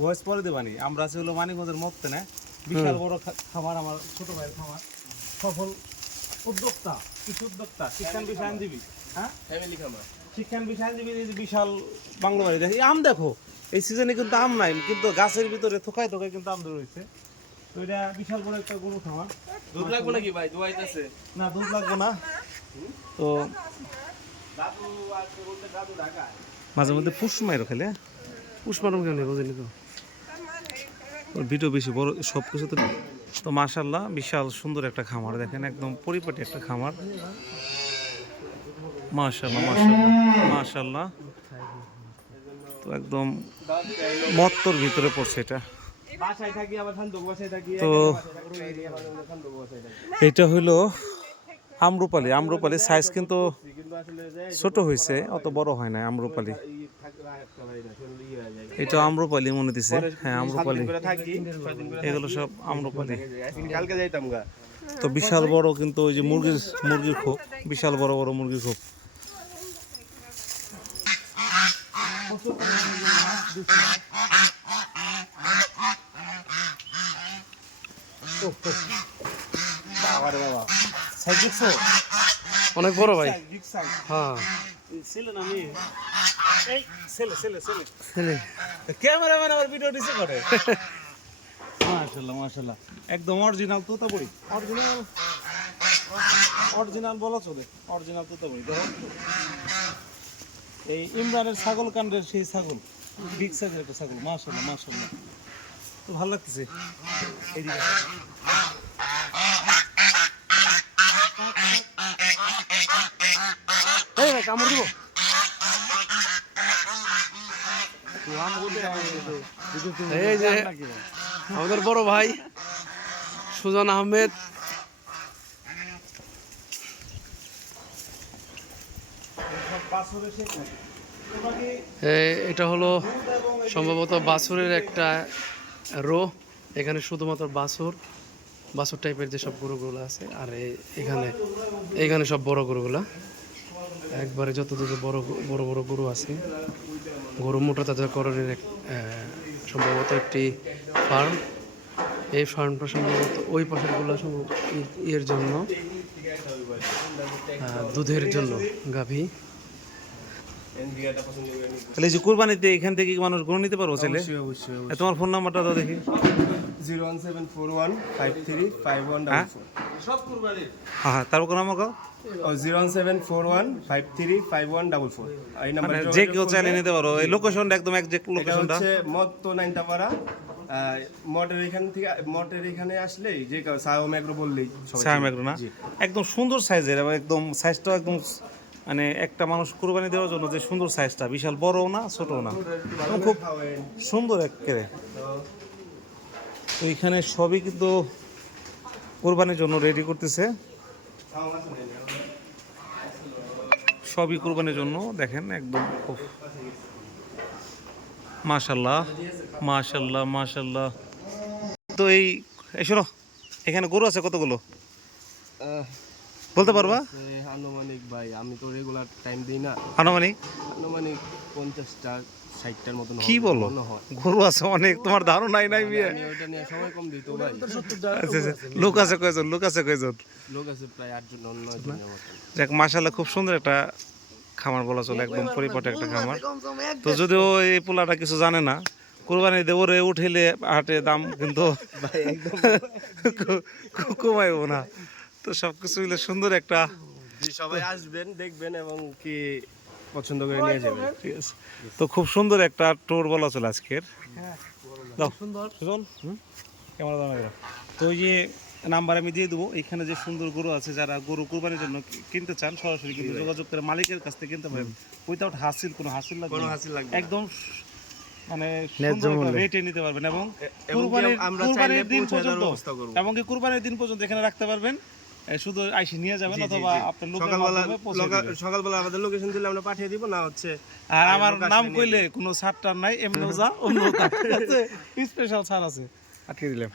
Voice পরে দেবানি। আমরা আছি হলো মানিকগঞ্জের মধ্যে না, বিশাল বড় খামার, আমার ছোট ভাইয়ের খামার, সফল উদ্যোক্তা, কৃষি উদ্যোক্তা, শিক্ষান বিষয় আইনজীবী, হ্যাঁ ফ্যামিলি খামার, শিক্ষান বিষয় আইনজীবী, বিশাল বাংলা বাড়ি। দেখো এই আম, দেখো এই সিজনে কিন্তু আম নাই, কিন্তু গাছের ভিতরে থোকায় থোকায় কিন্তু আম রয়েছে। তো এটা বিশাল বড় একটা গরু খামার। দুধ লাগবে নাকি ভাই? দোয়াইতেছে না, দুধ লাগবে না। তো দাদু আছে বলতে দাদু ঢাকায়। মাঝে মধ্যে পুষ মাইরো খেলে, পুষ মারো কেন বুঝলি তো, ওর ভিডিও বেশি বড় সব কিছু। তো তো মাশাআল্লাহ বিশাল সুন্দর একটা খামার, দেখেন একদম পরিপাটি একটা খামার। মাশাআল্লাহ মাশাআল্লাহ মাশাআল্লাহ। তো একদম মত্তর ভিতরে পড়ছে এটা। বাসায় থাকি আবার ঠান্ডা বাসায় থাকি। তো এটা হইলো আম্রপালি। আম্রপালি সাইজ কিন্তু ছোট হয়েছে, অত বড় হয় না আম্রপালি। এটা আম্রপালি মনে দিছে, হ্যাঁ আম্রপালি, এগুলো সব আম্রপালি। কালকে যাইতাম গা। তো বিশাল বড় কিন্তু ওই যে মুরগির খোপ, বিশাল বড় বড় মুরগির খোপ। অনেক বড় ভাই, হ্যাঁ ক্যামেরাম্যান আবার ভিডিও দিছে করে। মাশাআল্লাহ মাশাআল্লাহ, একদম অরিজিনাল তোতাপুরি, অরিজিনাল বলা চলে, অরিজিনাল তোতাপুরি। দেখো এই ইমরানের ছাগল কাণ্ডের সেই ছাগল, বিগ সাইজের একটা ছাগল। মাশাআল্লাহ মাশাআল্লাহ, তো ভালো লাগতেছে। এইদিকে এই ভাই কামড় দিব। এই যে আমাদের বড় ভাই সুজন আহমেদ, এটা হলো সম্ভবত বাছুরের একটা রো। এখানে শুধুমাত্র বাছুর টাইপের যে সব গরুগুলো আছে, আর এখানে সব বড় গরুগুলা একবারে যত বড় বড় বড় গরু আছে। গরু মোটা তাজাকরণের সম্ভবত একটি ফার্ম। এই ফার্মটা সম্ভবত ওই পাশেরগুলো এর জন্য দুধের জন্য গাভী। তাহলে যে কুরবানিতে এখান থেকে কি মানুষ গরু নিতে পারবো ছেলে? অবশ্যই। তোমার ফোন নাম্বারটা দাও দেখি। 01741535144। সব কুরবানির। হ্যাঁ তারপর কোন নাম্বার কাও? 01741535144। এই নাম্বারে যে কেউ চাইলে নিতে পারো। এই লোকেশনটা একদম একজ্যাক্ট লোকেশনটা হচ্ছে মত্তো নাইনটাপাড়া। মটের এখানে আসলেই যে সায়ম এগ্রো বললেই সায়ম এগ্রো না, একদম সুন্দর সাইজের, এবং একদম সাইজটা একদম মানে একটা মানুষ কুরবানি দেওয়ার জন্য যে সুন্দর সাইজটা, বিশাল বড়ও না ছোটও না, খুব সুন্দর একেবারে। তো এখানে সবই কিন্তু কুরবানির জন্য রেডি করতেছে, সবই কুরবানির জন্য। দেখেন একদম খুব মাশাআল্লাহ মাশাআল্লাহ মাশাআল্লাহ। তো এই শোনো, এখানে গরু আছে কতগুলো বলতে পারবা? আনুমানিক ভাই, আমি তো রেগুলার টাইম দিই না। আনুমানিক 50টা 60টার মতন। কি বলো, গরু আছে অনেক, তোমার ধারণাই নাই বিয়ে। আমি ওইটা নিয়ে সময় কম দিই তো ভাই। আচ্ছা লোক আছে কয়জন? লোক আছে প্রায় 8 জন 9 জনের মতন। দেখ মাশাআল্লাহ, খুব সুন্দর একটা খামার বলা চলে, একদম পরিপাটি একটা খামার। তো যদিও এই পোলাটা কিছু জানে না, কুরবানি দেব রে উঠেলে হাটে দাম কিন্তু কমাইব না। তো সবকিছু মিলে সুন্দর একটা, সবাই আসবেন দেখবেন এবং কি পছন্দ করে নিয়ে যাবেন। ঠিক আছে। তো খুব সুন্দর একটা ট্যুর বলা চলে আজকের। ক্যামেরা দাও না। তো ওই যে নাম্বার আমি দিয়ে দেবো, এখানে যে সুন্দর গরু আছে, যারা গরু কুরবানির জন্য কিনতে চান সরাসরি কিন্তু যোগাযোগ করে মালিকের কাছ থেকে কিনতে পারেন, উইদাউট হাসিল, কোনো হাসিল লাগবে না, একদম মানে রেটে নিতে পারবেন। এবং কুরবানির দিন পর্যন্ত, এবং কি কুরবানির দিন পর্যন্ত এখানে রাখতে পারবেন, শুধু আইসি নিয়ে যাবেন, অথবা আপনার সকালবেলা আমাদের লোকেশন দিলে আমরা পাঠিয়ে দিব না হচ্ছে। আর আমার নাম কইলে কোনো ছাড় টার নাই, এমনিও যা অন্য স্পেশাল ছাড় আছে, আটকে দিলাম।